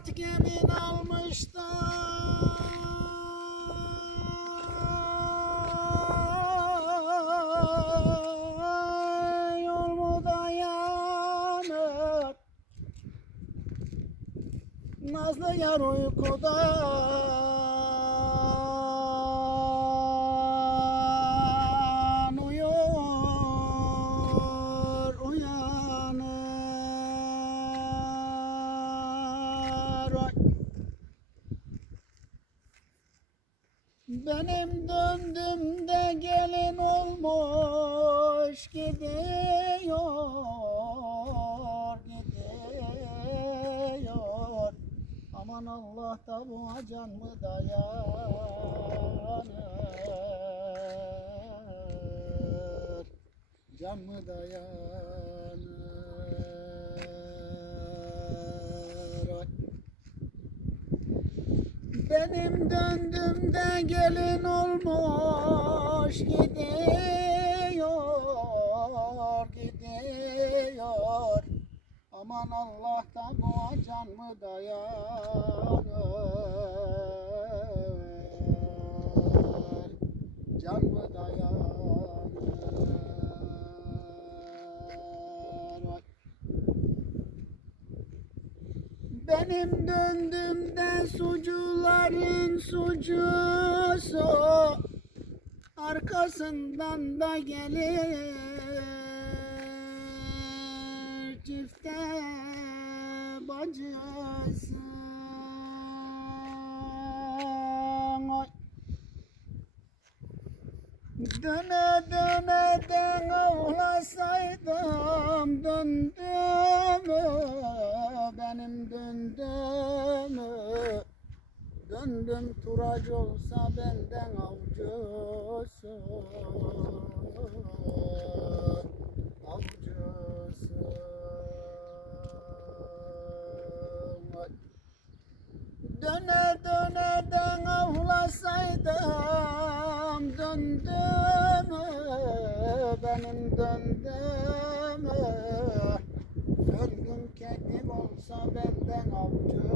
Murat gelin almış da Nazlı yar uykudan Oy. Benim döndümde gelin olmuş gidiyor, gidiyor. Aman Allah da bu can mı dayanır? Can mı dayanır? Benim döndümde gelin olmuş gidiyor, gidiyor. Aman Allah da bu can mı dayanır? Can mı dayanır? Benim döndüğümde sucuların sucusu Arkasından da gelir çifte bacısı Oy. Döne döne de Döndüm turacı olsa benden avcı sor Döne döneden avlasaydım. Döndüm benim döndüm. Döndüm kendim olsa benden avcı